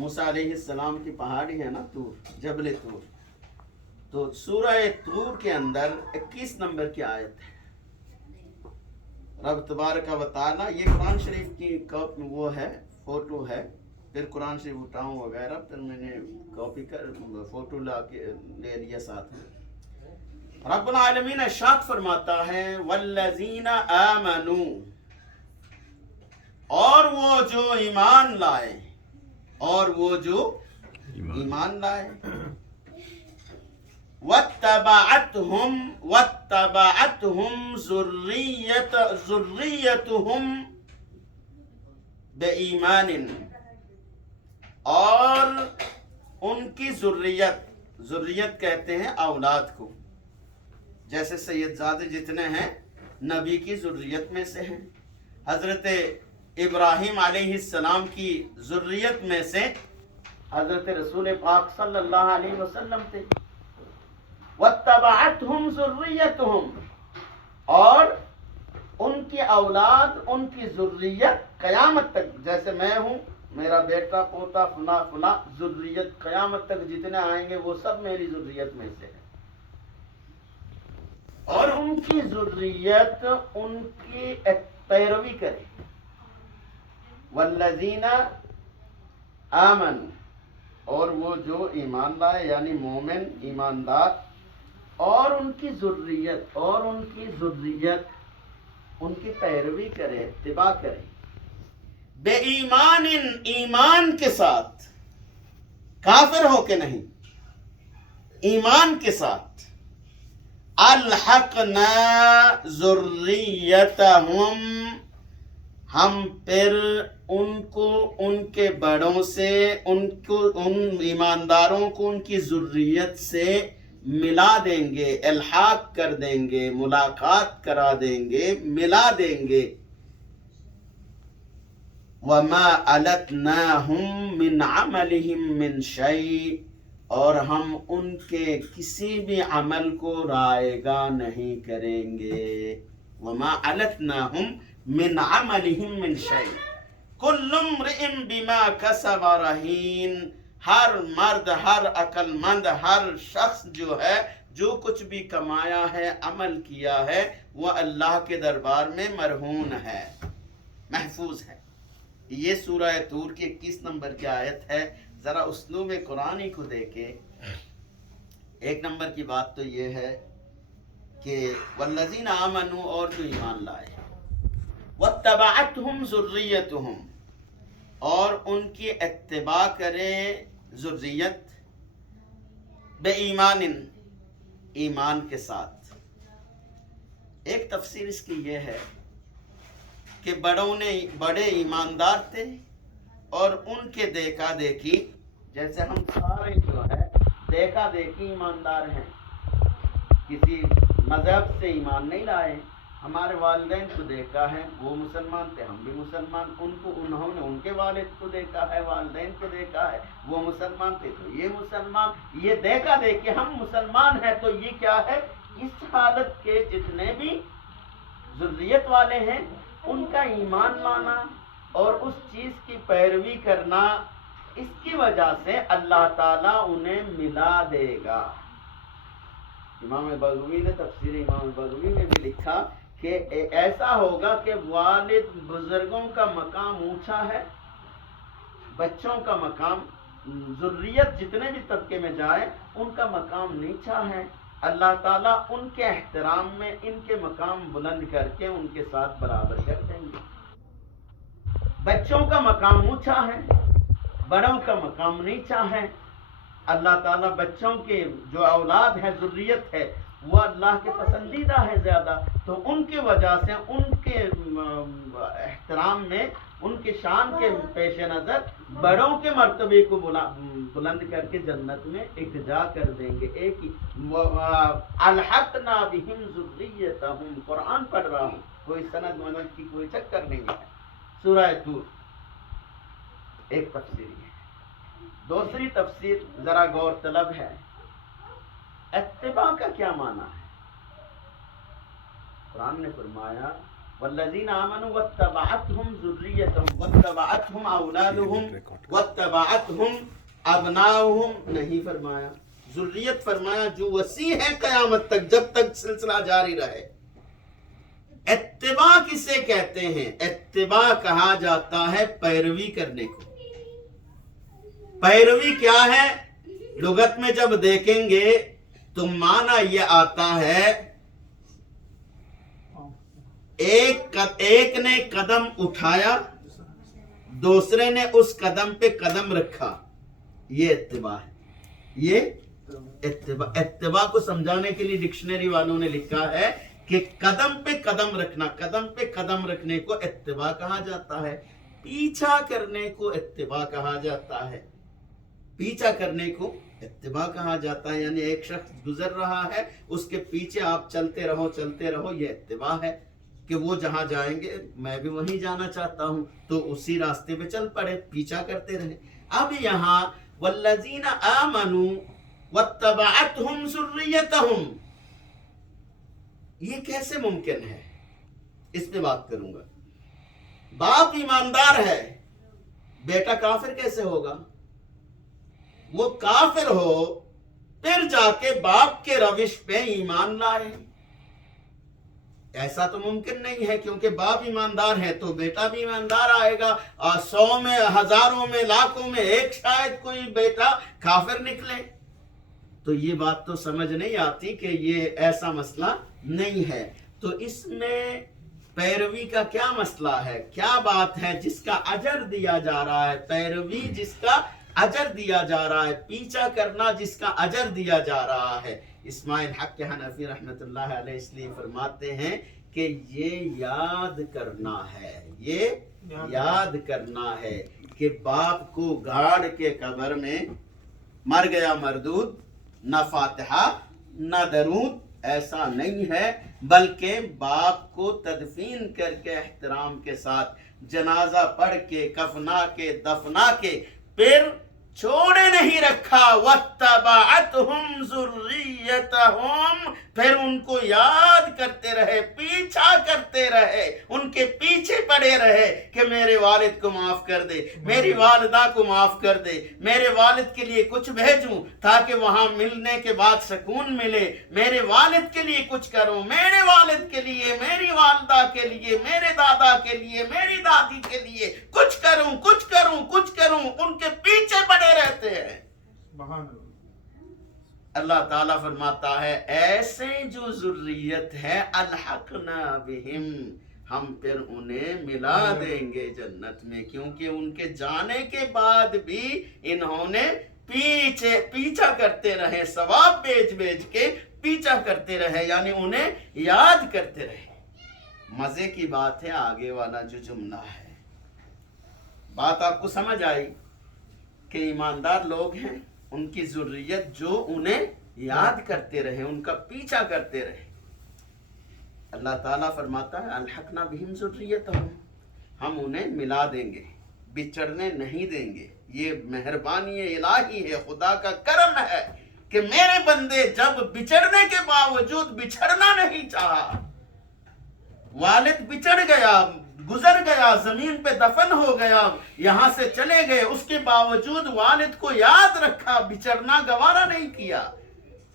موسیٰ علیہ السلام کی پہاڑی ہے نا طور، جبل طور، تو سورہ طور کے اندر 21 نمبر کی آیت ہے. رب تبارک و تعالیٰ، یہ قرآن شریف کی وہ ہے، فوٹو ہے، پھر قرآن شریف اٹھاؤں وغیرہ، پھر میں نے کاپی کر فوٹو لا کے لے لیا ساتھ میں. رب العالمین ارشاد فرماتا ہے والذین آمنوا، اور وہ جو ایمان لائے، اور وہ جو ایمان لائے، واتبعتهم ذریتهم بإیمان، اور ان کی ذریت کہتے ہیں اولاد کو، جیسے سید زادے جتنے ہیں نبی کی ذریت میں سے ہیں، حضرت ابراہیم علیہ السلام کی ذریت میں سے حضرت رسول پاک صلی اللہ علیہ وسلم تھے. واتبعتهم ذریتهم، اور ان کی اولاد، ان کی ذریت قیامت تک، جیسے میں ہوں، میرا بیٹا پوتا فلاں فلاں، ذریت قیامت تک جتنے آئیں گے وہ سب میری ذریت میں سے ہیں. اور ان کی ذریت ان کی پیروی کرے. والذین آمنوا، اور وہ جو ایمان لائے یعنی مومن ایماندار، اور ان کی ذریت، اور ان کی ذریت ان کی پیروی کرے، اتباع کرے. بے ایمان، ایمان کے ساتھ، کافر ہو کے نہیں، ایمان کے ساتھ. الحقنا ذریتہم، ہم پھر ان کو ان کے بڑوں سے، ان ایمانداروں کو ان کی ذریت سے ملا دیں گے، الحاق کر دیں گے، ملاقات کرا دیں گے، ملا دیں گے. وما علتناہم من عملہم من شیء، اور ہم ان کے کسی بھی عمل کو رائے گا نہیں کریں گے. وما علتناہم من عملہم من شیء کل امرئ بما کسب رہین، ہر مرد، ہر عقل مند، ہر شخص جو ہے، جو کچھ بھی کمایا ہے، عمل کیا ہے، وہ اللہ کے دربار میں مرہون ہے، محفوظ ہے. یہ سورہ طور کی 21 نمبر کی آیت ہے. ذرا اسلوب قرآنی کو دیکھے. ایک نمبر کی بات تو یہ ہے کہ والذین آمنوا، اور جو ایمان لائے، واتبعتہم ذریتہم، اور ان کی اتباع کرے ذریت، بے ایمان، ایمان کے ساتھ. ایک تفسیر اس کی یہ ہے کہ بڑے ایماندار تھے، اور ان کے دیکھا دیکھی، جیسے ہم سارے جو ہے دیکھا دیکھی ایماندار ہیں، کسی مذہب سے ایمان نہیں لائے. ہمارے والدین کو دیکھا ہے، وہ مسلمان تھے، ہم بھی مسلمان. انہوں نے ان کے والد کو دیکھا ہے، والدین کو دیکھا ہے، وہ مسلمان تھے تو یہ مسلمان. یہ دیکھا دیکھی ہم مسلمان ہیں. تو یہ کیا ہے؟ اس حالت کے جتنے بھی ذریت والے ہیں ان کا ایمان لانا اور اس چیز کی پیروی کرنا، اس کی وجہ سے اللہ تعالیٰ انہیں ملا دے گا. امام بغوی نے تفسیر امام بغوی میں بھی لکھا کہ ایسا ہوگا کہ والد بزرگوں کا مقام اونچا ہے، بچوں کا مقام، ذریت جتنے بھی طبقے میں جائے ان کا مقام نیچا ہے. اللہ تعالیٰ ان کے احترام میں ان کے مقام بلند کر کے ان کے ساتھ برابر کر دیں گے. بچوں کا مقام اونچا ہے، بڑوں کا مقام نیچا ہے. اللہ تعالیٰ بچوں کے جو اولاد ہے، ذریت ہے، وہ اللہ کے پسندیدہ ہے زیادہ. تو ان کی وجہ سے ان کے احترام میں، ان کی شان کے پیش نظر بڑوں کے مرتبے کو بلند کر کے جنت میں اقتدا کر دیں گے. ایک ہی الحقنا بہم ذریتہم، قرآن پڑھ رہا ہوں، کوئی سند مند کی کوئی چکر نہیں ہے. سورہ طور ایک تفسیر ہے. دوسری تفسیر ذرا غور طلب ہے. اتباع کا کیا معنی ہے؟ قرآن نے فرمایا والذین آمنوا واتبعتهم ذریتهم واتبعتهم اولادهم واتبعتهم ابناؤهم نہیں فرمایا، ذریت فرمایا جو وسیع ہے قیامت تک، جب تک سلسلہ جاری رہے۔ اتباع کسے کہتے ہیں؟ اتباع کہا جاتا ہے پیروی کرنے کو۔ پیروی کیا ہے؟ لغت میں جب دیکھیں گے تو معنی یہ آتا ہے ایک نے قدم اٹھایا، دوسرے نے اس قدم پہ قدم رکھا، یہ اتباع ہے۔ یہ اتباع کو سمجھانے کے لیے ڈکشنری والوں نے لکھا ہے کہ قدم پہ قدم رکھنا، قدم پہ قدم رکھنے کو اتباع کہا جاتا ہے۔ پیچھا کرنے کو اتباع کہا جاتا ہے، پیچھا کرنے کو اتباع کہا جاتا ہے، یعنی ایک شخص گزر رہا ہے، اس کے پیچھے آپ چلتے رہو، یہ اتباع ہے کہ وہ جہاں جائیں گے میں بھی وہیں جانا چاہتا ہوں، تو اسی راستے پہ چل پڑے، پیچھا کرتے رہے۔ اب یہاں والذین آمنوا واتبعتهم ذریتهم، یہ کیسے ممکن ہے؟ اس پہ بات کروں گا۔ باپ ایماندار ہے، بیٹا کافر کیسے ہوگا؟ وہ کافر ہو پھر جا کے باپ کے روش پہ ایمان لائے، ایسا تو ممکن نہیں ہے، کیونکہ باپ ایماندار ہے تو بیٹا بھی ایماندار آئے گا، اور 100 میں، ہزاروں میں، لاکھوں میں ایک شاید کوئی بیٹا کافر نکلے۔ تو یہ بات تو سمجھ نہیں آتی کہ یہ ایسا مسئلہ نہیں ہے۔ تو اس میں پیروی کا کیا مسئلہ ہے، کیا بات ہے جس کا اجر دیا جا رہا ہے؟ پیروی جس کا اجر دیا جا رہا ہے، پیچھا کرنا جس کا اجر دیا جا رہا ہے۔ اسماعیل حق حنفی رحمۃ اللہ علیہ اس لیے فرماتے ہیں کہ یہ یاد کرنا ہے، یہ یاد کرنا ہے کہ باپ کو گاڑ کے قبر میں مر گیا مردود، نہ فاتحہ نہ درود، ایسا نہیں ہے، بلکہ باپ کو تدفین کر کے احترام کے ساتھ جنازہ پڑھ کے کفنا کے دفنا کے پھر چھوڑے نہیں رکھا، وَاتَّبَعَتْهُمْ ذُرِّيَّتَهُمْ، پھر ان کو یاد کرتے رہے، پیچھا کرتے رہے، ان کے پیچھے پڑے رہے کہ میرے والد کو معاف کر دے، میری والدہ کو معاف کر دے، میرے والد کے لیے کچھ بھیجوں تاکہ وہاں ملنے کے بعد سکون ملے، میرے والد کے لیے کچھ کروں، میرے والد کے لیے، میری والدہ کے لیے، میرے دادا کے لیے، میری دادی کے لیے کچھ کروں، کچھ کروں، کچھ کروں، ان کے پیچھے پڑے رہتے ہیں۔ اللہ تعالیٰ فرماتا ہے ایسے جو ذریت ہے الحقنا بہم، ہم پھر انہیں ملا دیں گے جنت میں، کیونکہ ان کے جانے کے بعد بھی انہوں نے پیچھا کرتے رہے، ثواب بیچ کے پیچھا کرتے رہے، یعنی انہیں یاد کرتے رہے۔ مزے کی بات ہے آگے والا جو جملہ ہے، بات آپ کو سمجھ آئی کہ ایماندار لوگ ہیں، ان کی ذریت جو انہیں یاد کرتے رہے، ان کا پیچھا کرتے رہے۔ اللہ تعالیٰ فرماتا ہے الحقنا بہم ذریتہم، ہم انہیں ملا دیں گے، بچڑنے نہیں دیں گے۔ یہ مہربانی الہی ہے، خدا کا کرم ہے کہ میرے بندے جب بچڑنے کے باوجود بچھڑنا نہیں چاہا، والد بچڑ گیا، گزر گیا، زمین پہ دفن ہو گیا، یہاں سے چلے گئے، اس کے باوجود والد کو یاد رکھا، بچڑنا گوارا نہیں کیا،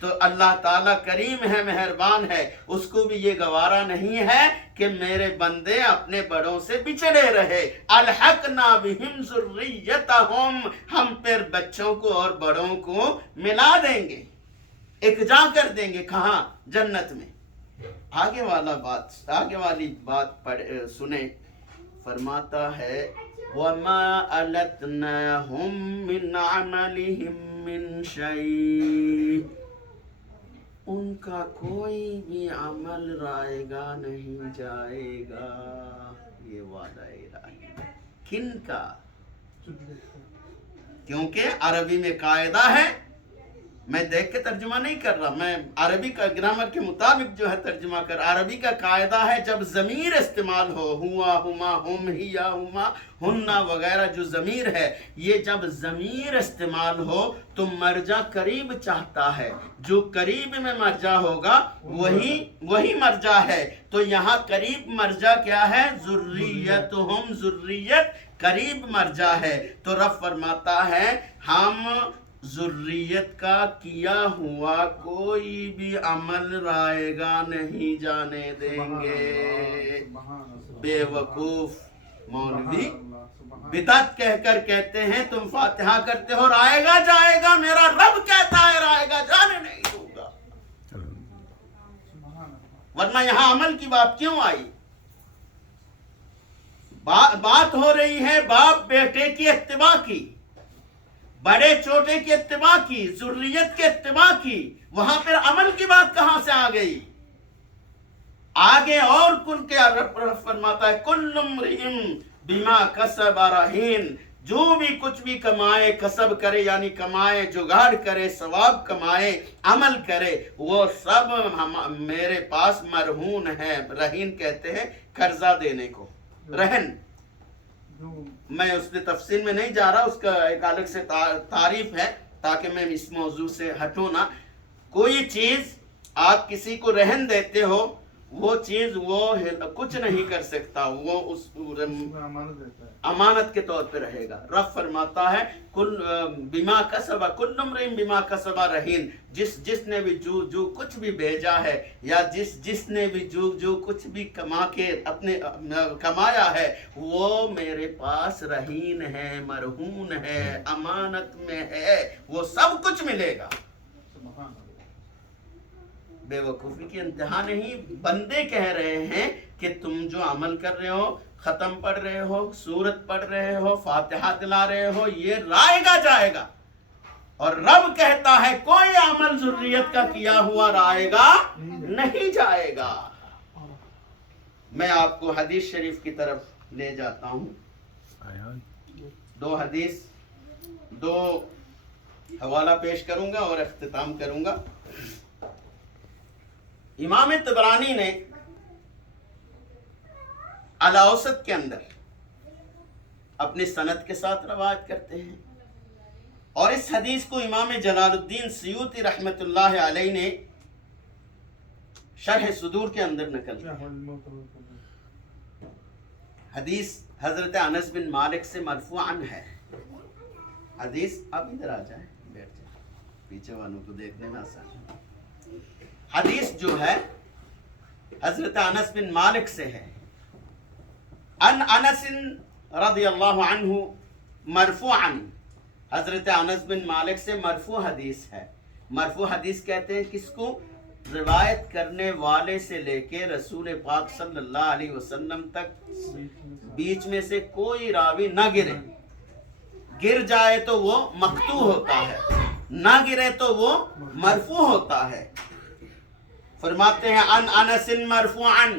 تو اللہ تعالیٰ کریم ہے، مہربان ہے، اس کو بھی یہ گوارا نہیں ہے کہ میرے بندے اپنے بڑوں سے بچڑے رہے۔ الحقنا بہم ذریتہم، ہم پھر بچوں کو اور بڑوں کو ملا دیں گے، اکجا کر دیں گے۔ کہاں؟ جنت میں۔ آگے والی بات سنیں، فرماتا ہے وَمَا أَلَتْنَاهُمْ مِنْ عَمَلِهِمْ مِنْ شَيْءٍ، ان کا کوئی بھی عمل رائے گا نہیں جائے گا۔ یہ وعدہ الہی کن کا؟ کیونکہ عربی میں قاعدہ ہے میں دیکھ کے ترجمہ نہیں کر رہا، میں عربی کا گرامر کے مطابق جو ہے ترجمہ کر. عربی کا قاعدہ ہے جب ضمیر استعمال ہو، ہوا، ہما، ہم، ہیا، ہما، ہننا وغیرہ جو ضمیر ہے، یہ جب ضمیر استعمال ہو تو مرجع قریب چاہتا ہے. جو قریب میں مرجع ہوگا وہی مرجع ہے. تو یہاں قریب مرجع کیا ہے؟ ذریتہم، ذریت قریب مرجع ہے. تو رب فرماتا ہے ہم ذریت کا کیا ہوا کوئی بھی عمل رائے گا نہیں جانے دیں گے. بے وقوف مولوی بدعت کہہ کر کہتے ہیں تم فاتحہ کرتے ہو رائے گا جائے گا، میرا رب کہتا ہے رائے گا جانے نہیں دوں گا. ورنہ یہاں عمل کی بات کیوں آئی؟ بات ہو رہی ہے باپ بیٹے کی اتباع کی، بڑے چھوٹے کی اتباع کی، ذریت کے اتباع کی. وہاں پھر عمل کی بات کہاں سے آ گئی؟ آگے اور کل کے رب فرماتا ہے کل امرئ بما کسب رہین، جو بھی کچھ بھی کمائے، کسب کرے یعنی کمائے، جگاڑ کرے، ثواب کمائے، عمل کرے، وہ سب میرے پاس مرہون ہے. رہین کہتے ہیں قرضہ دینے کو، رہن. میں اس نے تفصیل میں نہیں جا رہا، اس کا ایک الگ سے تعریف ہے تاکہ میں اس موضوع سے ہٹوں نہ. کوئی چیز آپ کسی کو رہن دیتے ہو، وہ چیز وہ کچھ نہیں کر سکتا، وہ اس امانت کے طور پہ رہے گا. رب فرماتا ہے کل بما کسب، کل امرئ بما کسب رہین، جس نے بھی جو کچھ بھی بھیجا ہے، یا جس نے بھی جو کچھ بھی کما کے اپنے کمایا ہے، وہ میرے پاس رہین ہے، مرہون ہے، امانت میں ہے، وہ سب کچھ ملے گا. بے وقوفی کی انتہا نہیں. بندے کہہ رہے ہیں کہ تم جو عمل کر رہے ہو، ختم پڑھ رہے ہو، سورت پڑھ رہے ہو، فاتحہ دلا رہے ہو، یہ رائے گا جائے گا. اور رب کہتا ہے کوئی عمل ذریت کا کیا ہوا رائے گا نہیں جائے گا. میں آپ کو حدیث شریف کی طرف لے جاتا ہوں. دو حدیث، دو حوالہ پیش کروں گا اور اختتام کروں گا. امام طبرانی نے الاوسط کے اندر اپنی سند کے ساتھ روایت کرتے ہیں، اور اس حدیث کو امام جلال الدین سیوطی رحمت اللہ علیہ نے شرح صدور کے اندر نقل کیا. حدیث حضرت انس بن مالک سے مرفوعاً ہے. حدیث آپ ادھر آ جائیں، بیٹھ جائیں، پیچھے والوں کو دیکھنے میں آسان ہے. حدیث جو ہے حضرت انس بن مالک سے ہے. ان انس رضی اللہ عنہ مرفوعاً، حضرت انس بن مالک سے مرفوع حدیث ہے. مرفوع حدیث کہتے ہیں کس کو؟ روایت کرنے والے سے لے کے رسول پاک صلی اللہ علیہ وسلم تک بیچ میں سے کوئی راوی نہ گرے. گر جائے تو وہ مقطوع ہوتا ہے، نہ گرے تو وہ مرفوع ہوتا ہے. فرماتے ہیں ان انس مرفوعاً،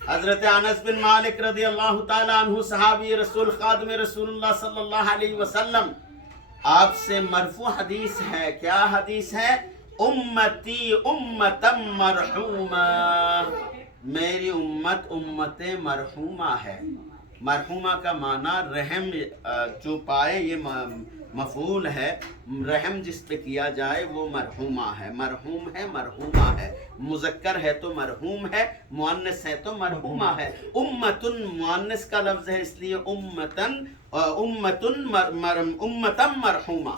حضرت انس بن مالک رضی اللہ تعالی عنہ صحابی رسول خادم رسول اللہ صلی اللہ علیہ وسلم، آپ سے مرفوع حدیث ہے. کیا حدیث ہے؟ امتی امتا مرحومہ، میری امت امت مرحومہ ہے. مرحومہ کا معنی رحم جو پائے، یہ مفعول ہے. رحم جس پہ کیا جائے وہ مرحومہ ہے. مرحوم ہے، مرحومہ ہے. مذکر ہے تو مرحوم ہے، مؤنث ہے تو مرحومہ ہے. امتن مؤنث کا لفظ ہے، اس لیے امتن مرحومہ.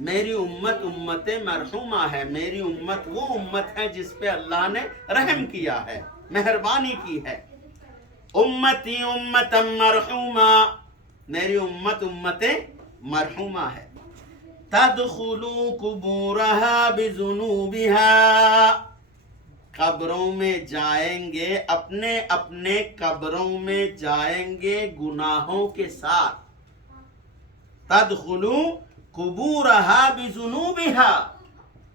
میری امت امت مرحومہ ہے. میری امت وہ امت ہے جس پہ اللہ نے رحم کیا ہے، مہربانی کی ہے. امتی امت مرحومہ، میری امت امت مرحومہ ہے. تدخلوا قبورها بذنوبها، قبروں میں جائیں گے، اپنے اپنے قبروں میں جائیں گے گناہوں کے ساتھ. تدخلوا قبورها بذنوبها،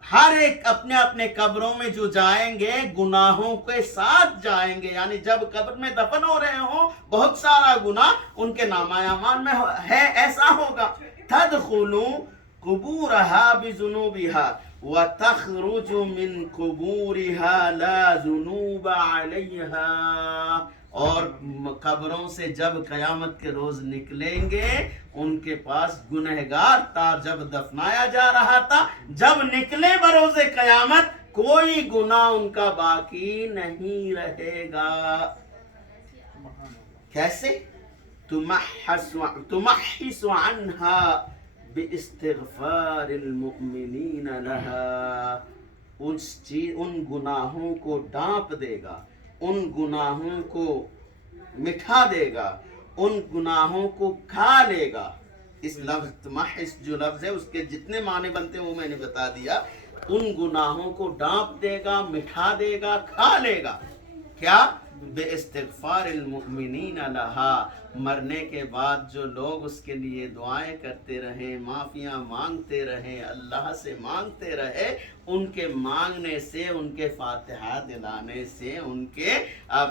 ہر ایک اپنے اپنے قبروں میں جو جائیں گے گناہوں کے ساتھ جائیں گے. یعنی جب قبر میں دفن ہو رہے ہوں بہت سارا گناہ ان کے نامہ اعمال میں ہے، ایسا ہوگا. تدخلوا قبورها بذنوبها وتخرج من قبورها لا ذنوب عليها، اور قبروں سے جب قیامت کے روز نکلیں گے ان کے پاس گنہگار تھا جب دفنایا جا رہا تھا، جب نکلے بروز قیامت کوئی گناہ ان کا باقی نہیں رہے گا۔ کیسے؟ تمحص عنها باستغفار المؤمنین لها، ان گناہوں کو ڈانپ دے گا، ان گناہوں کو مٹھا دے گا، ان گناہوں کو کھا لے گا۔ اس لفظ تمحص جو لفظ ہے اس کے جتنے معنی بنتے ہیں وہ میں نے بتا دیا۔ ان گناہوں کو ڈانپ دے گا، مٹھا دے گا، کھا لے گا۔ کیا؟ بے استغفار المؤمنین لہا، مرنے کے بعد جو لوگ اس کے لیے دعائیں کرتے رہے، معافیاں مانگتے رہے، اللہ سے مانگتے رہے، ان کے مانگنے سے، ان کے فاتحہ دلانے سے، ان کے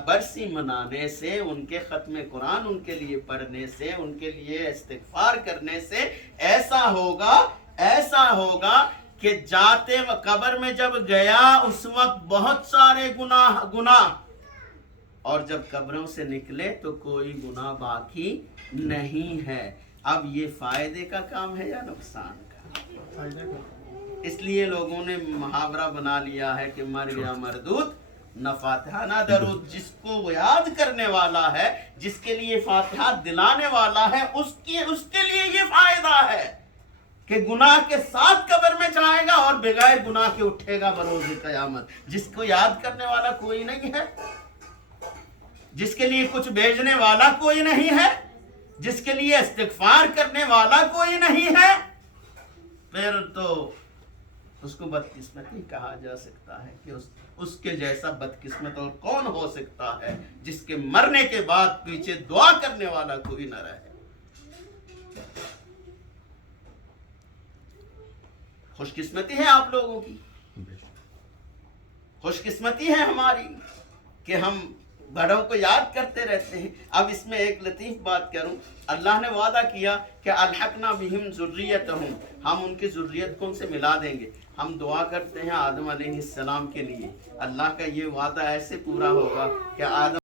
برسی منانے سے، ان کے ختم قرآن ان کے لیے پڑھنے سے، ان کے لیے استغفار کرنے سے ایسا ہوگا کہ جاتے و قبر میں جب گیا اس وقت بہت سارے گناہ، اور جب قبروں سے نکلے تو کوئی گناہ باقی نہیں ہے۔ اب یہ فائدے کا کام ہے یا نقصان کا؟ اس لیے لوگوں نے محاورہ بنا لیا ہے کہ مر گیا مردود نہ فاتحہ نہ درود۔ جس کو وہ یاد کرنے والا ہے، جس کے لیے فاتحہ دلانے والا ہے، اس کے لیے یہ فائدہ ہے کہ گناہ کے ساتھ قبر میں جائے گا اور بغیر گناہ کے اٹھے گا بروز قیامت۔ جس کو یاد کرنے والا کوئی نہیں ہے، جس کے لیے کچھ بھیجنے والا کوئی نہیں ہے، جس کے لیے استغفار کرنے والا کوئی نہیں ہے، پھر تو اس کو بدقسمتی کہا جا سکتا ہے کہ اس کے جیسا بدقسمت اور کون ہو سکتا ہے جس کے مرنے کے بعد پیچھے دعا کرنے والا کوئی نہ رہے۔ خوش قسمتی ہے آپ لوگوں کی، خوش قسمتی ہے ہماری کہ ہم بڑوں کو یاد کرتے رہتے ہیں۔ اب اس میں ایک لطیف بات کروں، اللہ نے وعدہ کیا کہ الحقنا بہم ذریتہم، ہم ان کی ذریت کو ان سے ملا دیں گے۔ ہم دعا کرتے ہیں آدم علیہ السلام کے لیے، اللہ کا یہ وعدہ ایسے پورا ہوگا کہ آدم